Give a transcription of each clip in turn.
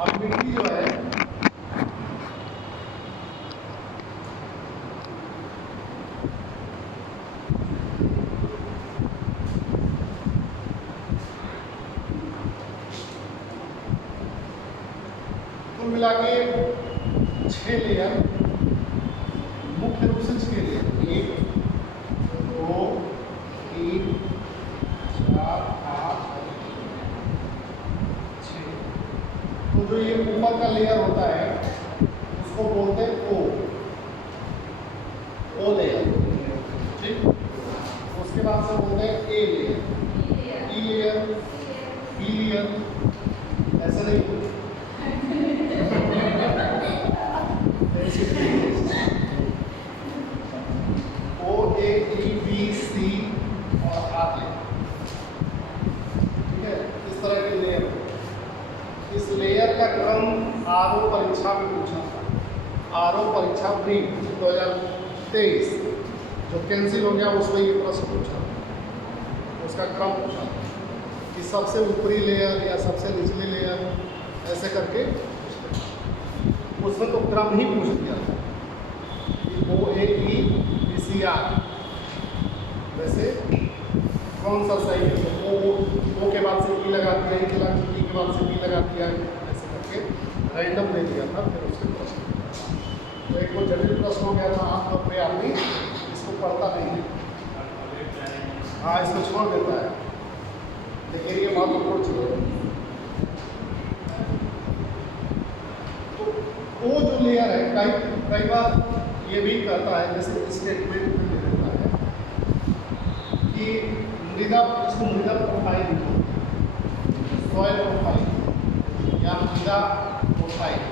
अब मिट्टी जो है कुल मिला के 6 लेयर, मुख्य रूप से 6 लेयर, 1 2 3 4 5 6। तो जो ये ऊपर का लेयर होता है उसको बोलते हैं ओ लेयर, ठीक। उसके बाद से बोलते हैं A layer, E layer, B layer, ऐसा नहीं ओ ए ई बी सी और आर लेयर, ठीक है। इस तरह के लेयर, इस लेयर का क्रम आरओ परीक्षा में पूछा था। आरओ परीक्षा प्री 2023 जो कैंसिल हो गया उसमें ये प्रश्न पूछा, उसका क्रम पूछा कि सबसे ऊपरी लेयर या सबसे निचले लेयर ऐसे करके उसमें तो क्रम ही पूछ दिया था कि ओ ए ई बी सी आर, वैसे कौन सा सही है। तो ओ के बाद से ई लगा दिया, ई के बाद से बी लगा दिया, ऐसे करके रैंडम दे दिया था। फिर उसके प्रश्न तो एक वो जटिल प्रश्न हो गया था, आमतौर पर आदमी इसको पढ़ता नहीं है, हाँ इसको छोड़ देता है, लेकिन ये महत्वपूर्ण चीज़ है। तो वो जो लेयर है कई बार ये भी करता है, जैसे स्टेटमेंट में दे देता है कि मृदा, इसको मृदा प्रोफाइल, सॉइल प्रोफाइल या मृदा प्रोफाइल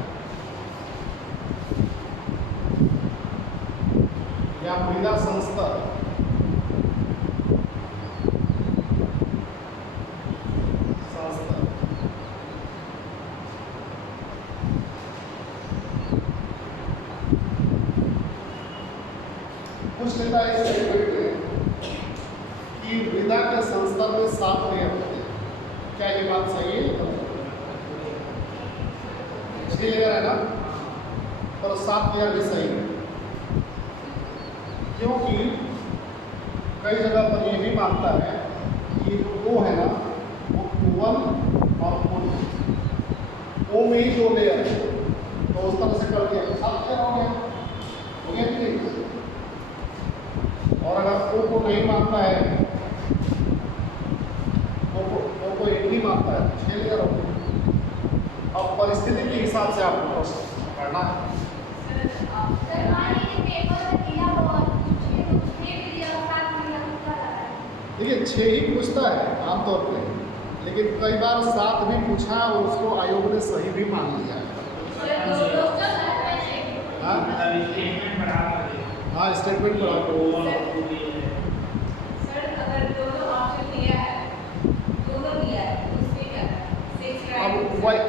या मृदा संस्तर, कुछ लेता है इस स्टेटमेंट में कि मृदा के संस्तर में 7 लेयर होते हैं। क्या ये बात सही है? 6 लेयर है ना, और 7 लेयर भी सही है, क्योंकि कई जगह पर ये भी मानता है कि जो O है ना वो O1 और O2, O में ही 2 लेयर है, तो उस तरह से कर दिया तो 7 लेयर हो गया कि नहीं। और अगर O को नहीं मानता है, O को एक ही मानता है तो 6 लेयर हो गया। अब परिस्थिति के हिसाब से आपको प्रश्न पढ़ना है। देखिए 6 ही पूछता है आमतौर पे, लेकिन कई बार 7 भी पूछा और उसको आयोग ने सही भी मान लिया है। हाँ स्टेटमेंट बढ़ा अब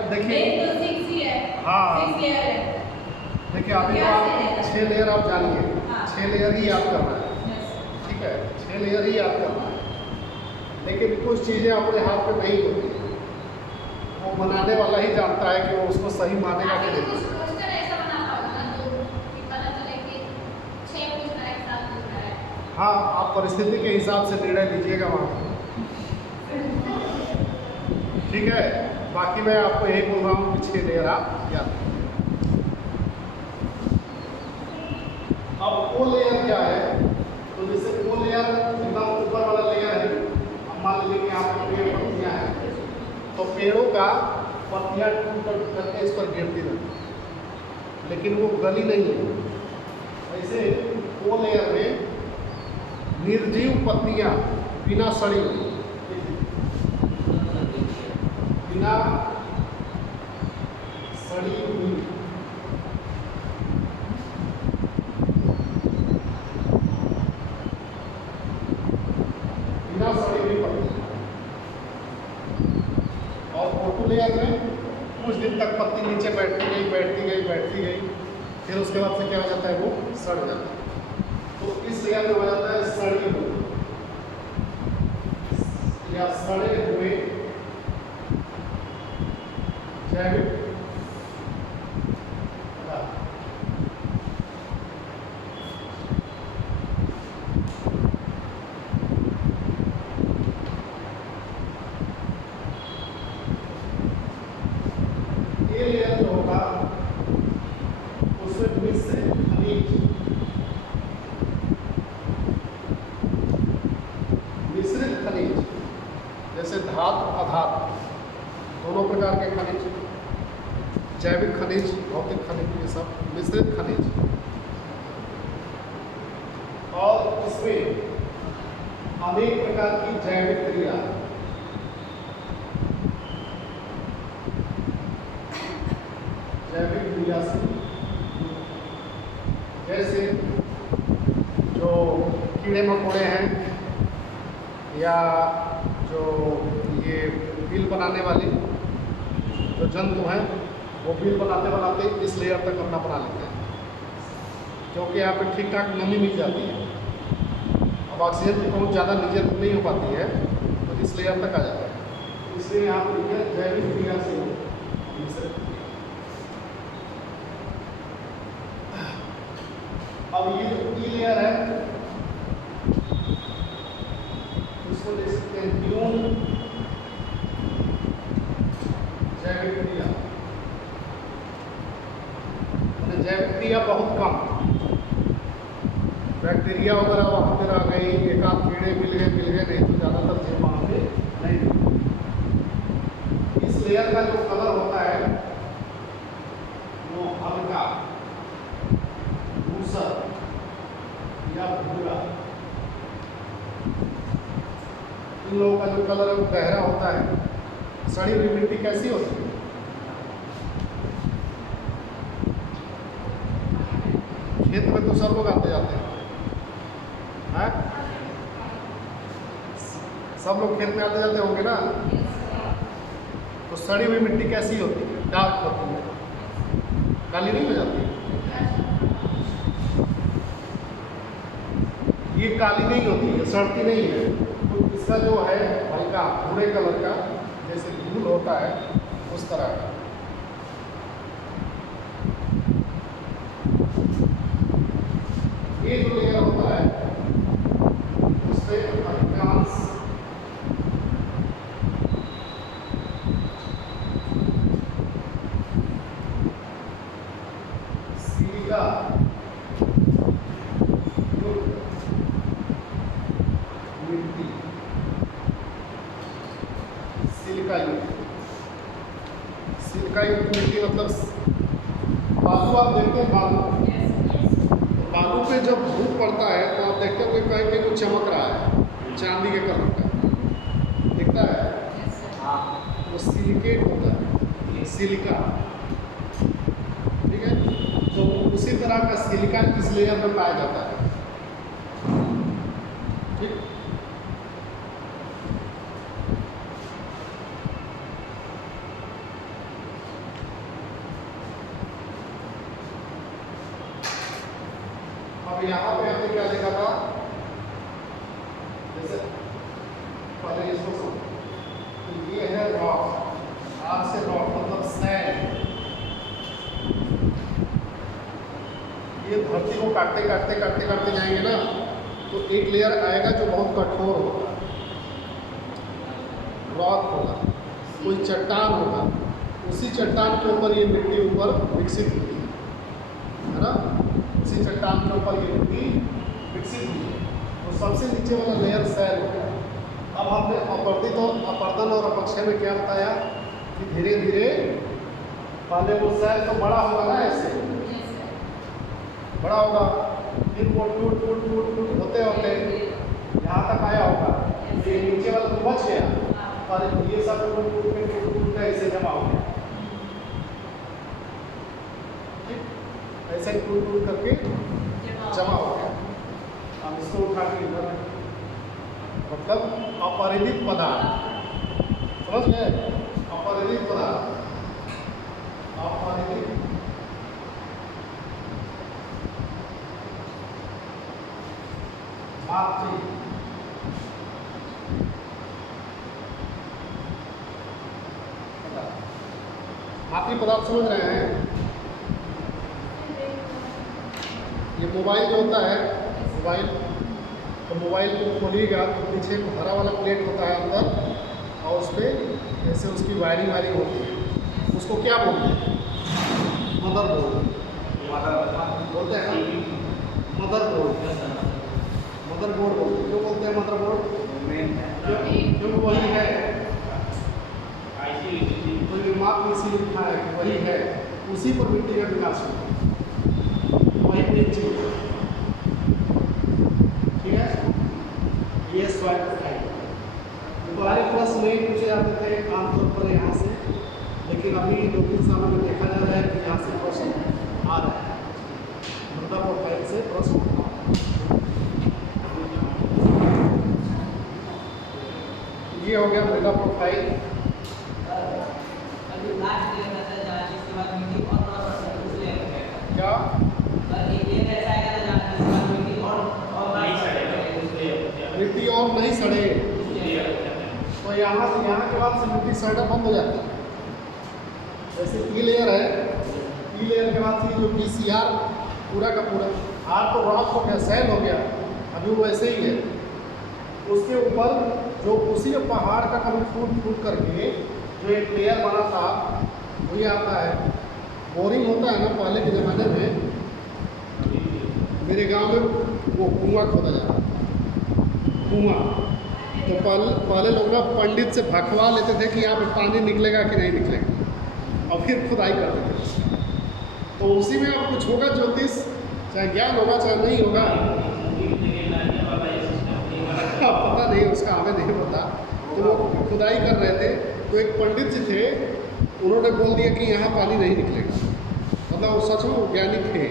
देखिए, हाँ देखिए अभी तो आप 6 लेयर आप जानिए, 6 लेयर ही याद करना है, ठीक है, 6 लेयर ही याद करना है। लेकिन कुछ चीज़ें अपने हाथ में नहीं होती, वो बनाने वाला ही जानता है कि वो उसको सही मानेगा कि नहीं। हाँ आप परिस्थिति के हिसाब से निर्णय लीजिएगा वहाँ, ठीक है। बाकी मैं आपको यही बोल रहा हूँ कि 6 लेयर आप याद करें। अब O लेयर क्या है? तो जैसे O लेयर एकदम ऊपर वाला लेयर है, अब मान लीजिए कि आपके पेड़ पत्तियाँ हैं, तो पेड़ों का पत्तियाँ टूट करके इस पर गिरती रहती, लेकिन वो गली नहीं है। ऐसे O लेयर में निर्जीव पत्तियाँ बिना सड़ी हुई, बिना सड़ी हुई, बिना सड़ी हुई पत्ती। और O2 लेयर में कुछ दिन तक पत्ती नीचे बैठती गई, फिर उसके बाद से क्या हो जाता है, वो सड़ जाता है। तो इस लेयर में हो जाता है सड़ी हुई या सड़े हुए जैविक पदार्थ। ये लेयर जो होगा उसमें मिश्र खनिज, मिश्रित खनिज जैसे धातु अधातु दोनों प्रकार के खनिज, जैविक खनिज, भौतिक खनिज, ये सब मिश्रित खनिज। और इसमें अनेक प्रकार की जैविक क्रिया, जैविक क्रिया से जैसे जो कीड़े मकोड़े हैं या जो ये बिल बनाने वाले जो जंतु हैं वो बिल बनाते बनाते इस लेयर तक अपना बना लेते हैं, क्योंकि यहाँ पे ठीक ठाक नमी मिल जाती है। अब ऑक्सीजन की पहुँच ज़्यादा नीचे नहीं हो पाती है तो इस लेयर तक आ जाता है, इसलिए यहाँ पर लिखा है जैविक क्रिया से मिश्रित। अब ये जो ई लेयर है उसको देख सकते हैं न्यून जैविक क्रिया, जैविक क्रिया बहुत कम, बैक्टीरिया वगैरह वहाँ पे रह गई, एक आध कीड़े मिल गए नहीं तो ज़्यादातर जीव वहाँ पे नहीं। इस लेयर का जो कलर होता है वो हल्का धूसर या भूरा, इन लोगों का जो कलर है वो गहरा होता है। सड़ी हुई मिट्टी कैसी होती है? खेत में तो सब लोग आते जाते हैं, सब लोग खेत में आते जाते होंगे ना, तो सड़ी हुई मिट्टी कैसी होती है? डार्क होती है, काली नहीं हो जाती। ये काली नहीं होती है, सड़ती नहीं है, तो इसका जो है हल्का भूरे कलर का जैसे धूल होता है उस तरह का। ये जो लेयर होता है उससे अधिकांश सिलिका मिट्टी, सिलिका युक्त मिट्टी मतलब बालू, आप देखते हैं बालू, बालू पे जब धूप पड़ता है तो आप देखते हो कहीं कहीं कुछ चमक रहा है, चांदी के कलर का दिखता है, वो सिलिकेट होता है, सिलिका, ठीक है। तो उसी तरह का सिलिका इस लेयर में पाया जाता है, ठीक। अब यहाँ पे हमने क्या लिखा था, जैसे पहले इसको समझो, तो ये है रॉक, आग से रॉक मतलब सैंड, ये धरती को काटते काटते काटते काटते जाएंगे ना तो एक लेयर आएगा जो बहुत कठोर होगा, रॉक होगा, कोई चट्टान होगा, उसी चट्टान के ऊपर ये मिट्टी ऊपर विकसित होती है ना, उसी चट्टान के ऊपर ये मिट्टी विकसित हुई है। तो सबसे नीचे वाला लेयर सैल हो गया। अब हमने अपवर्तित और अपर्दन और अपक्षय में क्या बताया कि धीरे धीरे पहले वो सैल तो बड़ा होगा ना, ऐसे बड़ा होगा, फिर वो टूट टूट टूट टूट होते होते यहाँ तक आया होगा, ये नीचे वाला तो बच गया और ये सब टूट टूट के टूट टूट के ऐसे जमा हो गया, ऐसे टूट टूट करके जमा हो गया। हम इसको उठा के इधर मतलब अपरिदित पदार्थ, समझ गए? अपरिदित पदार्थ, अपरिदित मात्री, धात्रि पदार्थ समझ रहे हैं? ये मोबाइल जो होता है, मोबाइल, तो मोबाइल को खोलिएगा तो पीछे एक हरा वाला प्लेट होता है अंदर, और उस पर जैसे उसकी वायरिंग होती है, उसको क्या बोलते हैं? मदरबोर्ड बोलते हैं ना, मदरबोर्ड। मदरबोर्ड बोलते हैं। क्यों बोलते हैं मदरबोर्ड? क्योंकि वही है, तो दिमाग में इसी लिखा है कि वही है, उसी पर मिट्टी का विकास होता है, वही मेन चीज है। ठीक है, ये स्वास्थ्य है। हमारे प्रश्न नहीं पूछे जाते थे आमतौर पर यहाँ से, लेकिन अभी 2-3 सालों में देखा जा रहा है कि यहाँ से प्रश्न आ रहा है, मृदा प्रोफाइल से प्रश्न आ रहा है। ये हो गया मृदा प्रोफाइल। क्या मिट्टी और नहीं सड़े, तो यहाँ से यहाँ के बाद से मिट्टी सड़ना बंद हो जाती है। जैसे ई लेयर है, ई लेयर के बाद से जो PCR पूरा का पूरा आर तो रॉक हो गया, सैल हो गया, अभी वो वैसे ही है। उसके ऊपर जो उसी पहाड़ का कभी फूट करके जो एक लेयर बना था, वही आता है। बोरिंग होता है ना, पहले के ज़माने में मेरे गांव में वो कुआं खोदा जाता था, कुआं। तो पहले लोग ना पंडित से भखवा लेते थे कि यहाँ पे पानी निकलेगा कि नहीं निकलेगा, और फिर खुदाई करते थे। तो उसी में अब कुछ होगा ज्योतिष, चाहे ज्ञान होगा चाहे नहीं होगा, पता नहीं, उसका हमें नहीं पता। तो वो खुदाई कर रहे थे, तो एक पंडित जी थे, उन्होंने बोल दिया कि यहाँ पानी नहीं निकलेगा। मतलब वो सच में ज्ञानी थे,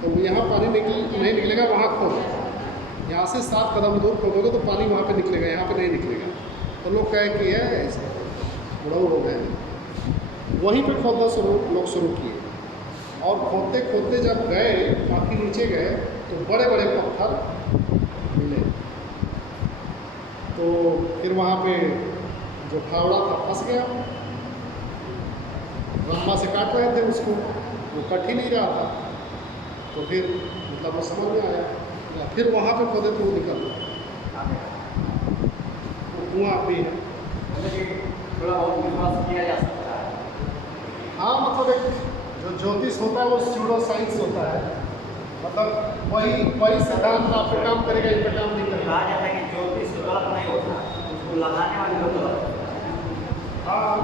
तो यहाँ पानी नहीं निकलेगा, वहाँ खोदो, यहाँ से 7 कदम दूर खोदोगे तो पानी वहाँ पे निकलेगा, यहाँ पे नहीं निकलेगा। तो लोग कहे कि है ऐसे बुढ़ऊ हो गए। वहीं पे खोदना लोग शुरू किए, और खोदते खोदते जब गए काफ़ी नीचे गए तो बड़े बड़े पत्थर मिले। तो फिर वहाँ पे जो फावड़ा था फंस गया, रम्मा से काट रहे थे उसको, वो कट ही नहीं रहा था। तो फिर मतलब वो समझ में आया, फिर वहाँ पे खोदे तो वो निकल वो कुआं भी है। थोड़ा बहुत विश्वास किया जा सकता है। हाँ, मतलब एक जो ज्योतिष होता है वो स्यूडो साइंस होता है, मतलब वही सिद्धांत आप पे काम करेगा, इन पे काम नहीं करेगा। कहा जाता है कि ज्योतिष गलत नहीं होता, उसको लगाने वाले लोग गलत होते हैं। हाँ,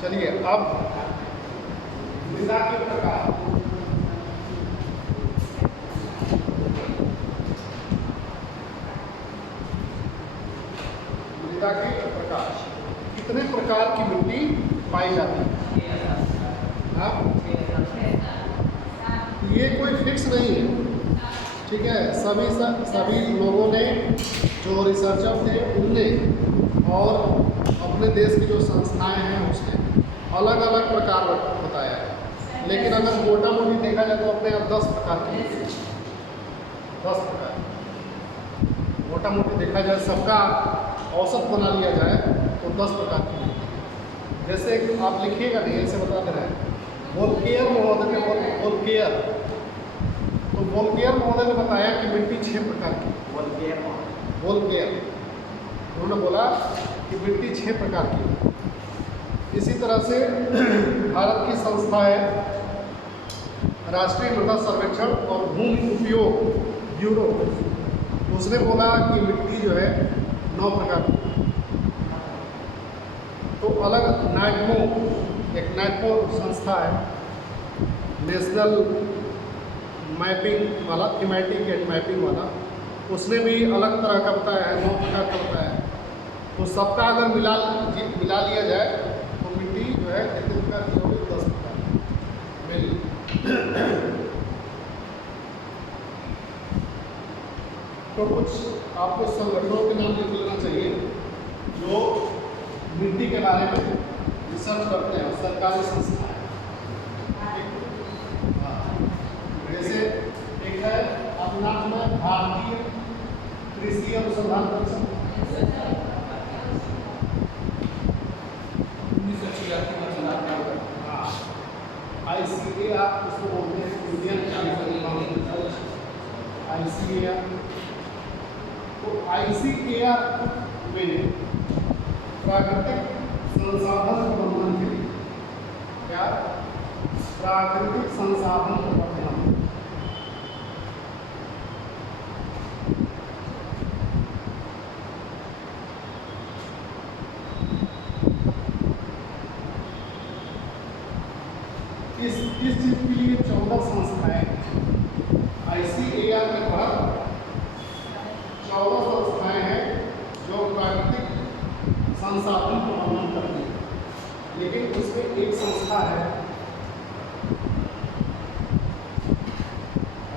चलिए अब मृदा के प्रकार। मृदा के प्रकार, कितने प्रकार की मिट्टी पाई जाती है? हाँ, ये कोई फिक्स नहीं है, ठीक है। सभी लोगों ने, जो रिसर्चर थे उनने, और अपने देश की जो संस्थाएं हैं उसने अलग अलग प्रकार बताया है। लेकिन अगर मोटा मोटी देखा जाए तो अपने यहाँ 10 प्रकार की, 10 प्रकार मोटा मोटी देखा जाए, सबका औसत बना लिया जाए तो 10 प्रकार की। जैसे आप लिखिएगा नहीं, ऐसे बता दे रहे हैं। वोल्केयर महोदय ने वोल्केयर महोदय ने बताया कि मिट्टी 6 प्रकार की। वोल्केयर उन्होंने बोला कि मिट्टी 6 प्रकार की। इसी तरह से भारत की संस्था है राष्ट्रीय मृदा सर्वेक्षण और भूमि उपयोग ब्यूरो, उसने बोला कि मिट्टी जो है 9 प्रकार की। तो अलग एक नाटको संस्था है, नेशनल मैपिंग वाला, थीमेटिक एंड मैपिंग वाला, उसने भी अलग तरह का बताया है, 9 प्रकार का बताया है। तो सबका अगर मिला लिया जाए तो मिट्टी जो है कितने प्रकार की होगी? 10 प्रकार मिली। तो कुछ आपको संगठनों के नाम लिख लेना चाहिए जो मिट्टी के बारे में रिसर्च करते हैं, सरकारी संस्थाएं। भारतीय कृषि अनुसंधान परिषद, 1986 में चला था। ICAR उसको बोलते हैं, इंडियन ICAR। तो ICAR में प्राकृतिक संसाधन प्रबंधन के लिए क्या, प्राकृतिक संसाधन प्रबंधन, इस चीज के लिए 14 संस्थाएं ICAR के तहत 14 संस्थाएं हैं जो प्राकृतिक संसाधन प्रबंधन करती है। लेकिन उसमें एक संस्था है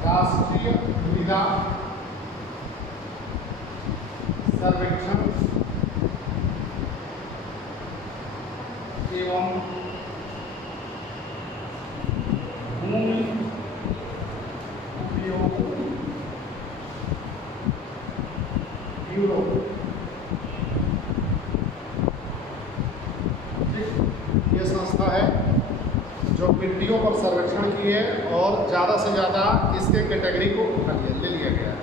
राष्ट्रीय मृदा सर्वेक्षण एवं भूमि उपयोग ब्यूरो। ये संस्था है जो मिट्टियों पर सर्वेक्षण की है और ज़्यादा से ज़्यादा इसके कैटेगरी को उठा ले लिया गया है।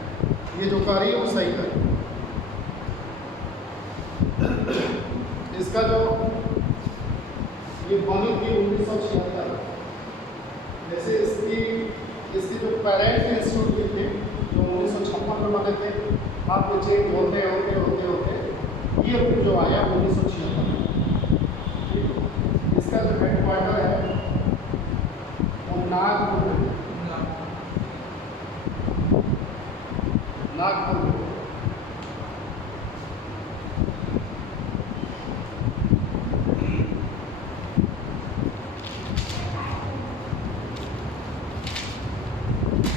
ये जो कार्य है वो सही है। इसका जो ये बनी थी 1976, जैसे इसकी जो पेरेंट इंस्टीट्यूट थे जो 1956 में बने थे, आपको चेंज होते ये जो आया 1976 में। इसका जो हेडक्वार्टर है वो नागपुर में, नागपुर में।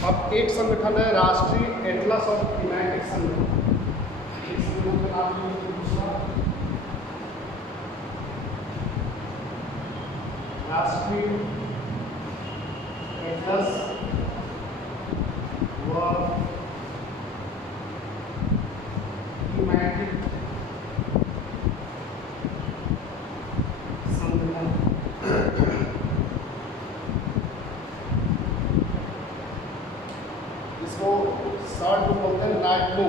अब एक संगठन है राष्ट्रीय एटलस ऑफ क्लाइमेटिक संगठन। इस संगठन का नाम है दूसरा राष्ट्रीय एटलस व क्लाइमेटिक संगठन। इसको शॉर्ट में बोलते हैं नाइटमो।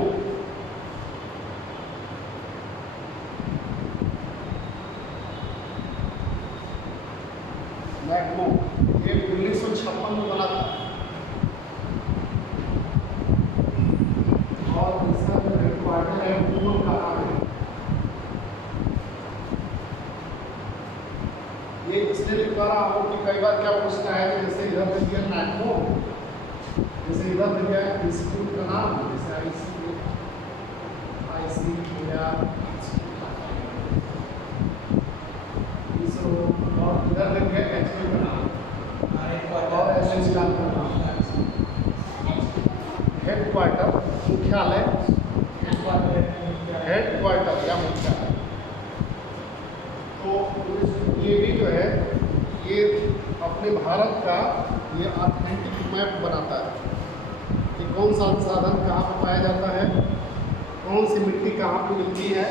नाइटमो ये 1956 में बना था और इसका जो हेडक्वार्टर है वो कहाँ है, ये इसलिए लिखा रहा हूँ कि कई बार क्या पूछता है कि जैसे इधर लिख दिया नाइटमो, जैसे इधर लिख गया इंस्टीट्यूट का नाम, जैसे ICAR और इधर लिख गया HQ का नाम और एसोसिएशन का नाम, हेडक्वार्टर मुख्यालय, हेडक्वार्टर या मुख्यालय। तो ये भी जो है ये अपने भारत का ये ऑथेंटिक मैप बनाता है कि कौन सा संसाधन कहाँ पर पाया जाता है, कौन सी मिट्टी कहाँ पर मिलती है,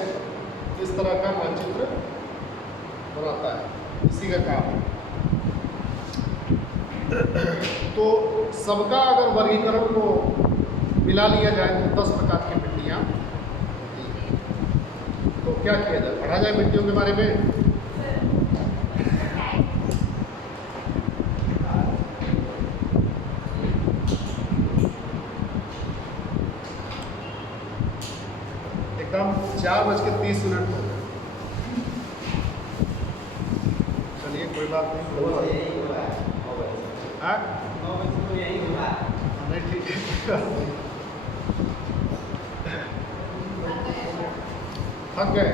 इस तरह का मानचित्र बनाता है, इसी का काम है। तो सबका अगर वर्गीकरण को मिला लिया जाए तो 10 प्रकार की मिट्टियाँ, तो क्या किया जाए, पढ़ा जाए मिट्टियों के बारे में। एकदम 4:30 हो गए। चलिए कोई बात नहीं, हाँ नहीं ठीक है। थक गए।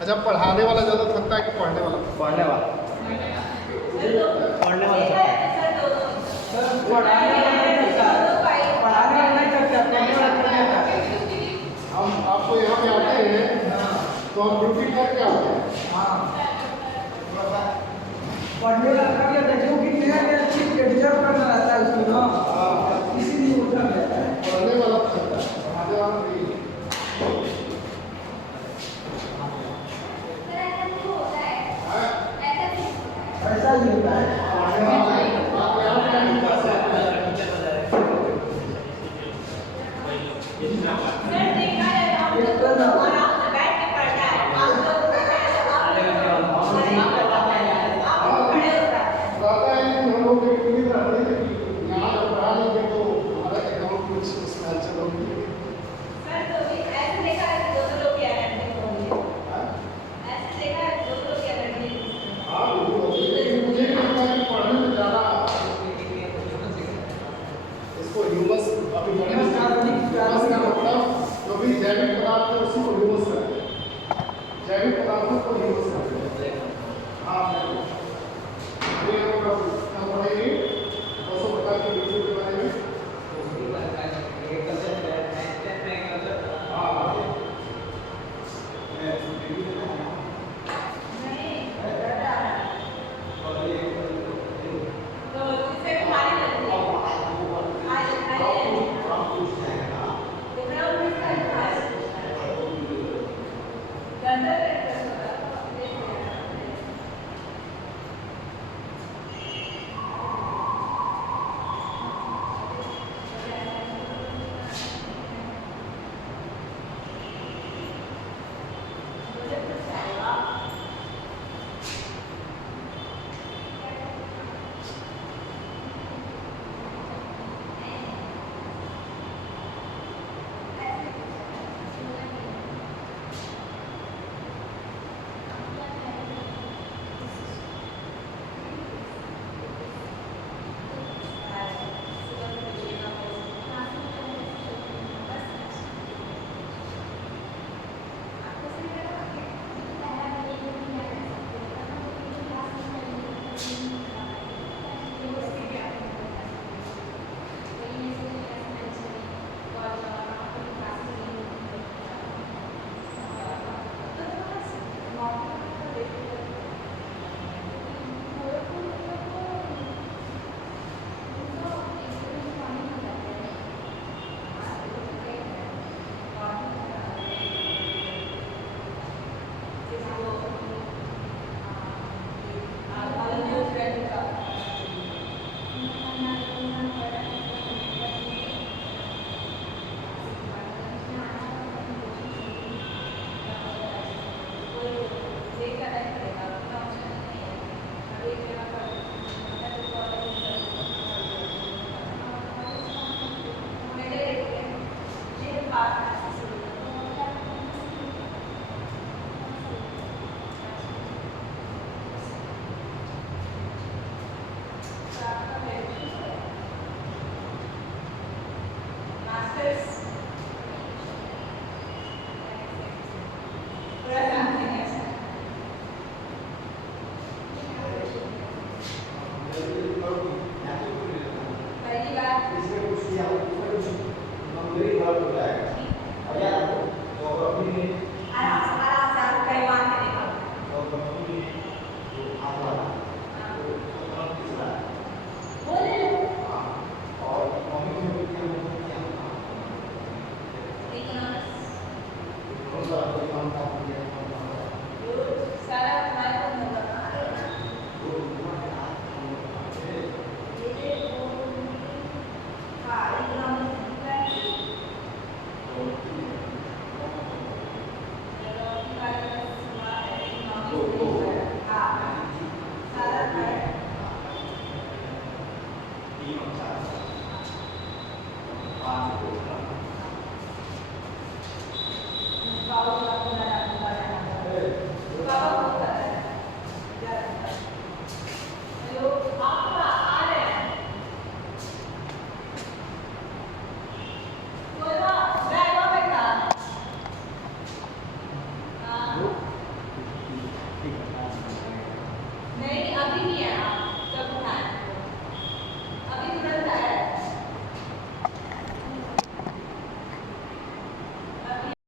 अच्छा, पढ़ाने वाला ज़्यादा थकता है कि पढ़ने वाला? पढ़ने वाला पढ़ने वाला नहीं करता, हम आपको यहाँ पे आते हैं तो हम ड्यूटी करके आते हैं। पढ़ने वाला कर लेते हैं। नया नया चीज के डिजर्व करना रहता है उसमें ना, इसीलिए वो कर देता है। पढ़ने वाला करता है, पढ़ाने वाला नहीं है। ऐसा ही होता है। पढ़ाने वाला नहीं, आप यहाँ क्या नहीं कर सकते। एक तो ना पता है कि हम लोग एक उम्मीद रखते हैं कि यहाँ जब पढ़ा लेंगे तो हमारा अकाउंट कुछ उसमें अच्छा होगी। हाँ लेकिन मुझे नहीं लगता कि पढ़ने में ज़्यादा इसको ह्यूमस अभी पढ़ने में ह्यूमस का मतलब जो भी जैविक पदार्थ है उसी को ह्यूमस कहते हैं। जैविक पदार्थों को ह्यूमस कहते हैं। हाँ अभी हम लोग क्या पढ़ेंगे 200 प्रकार की बीजों के बारे में। हाँ Paulo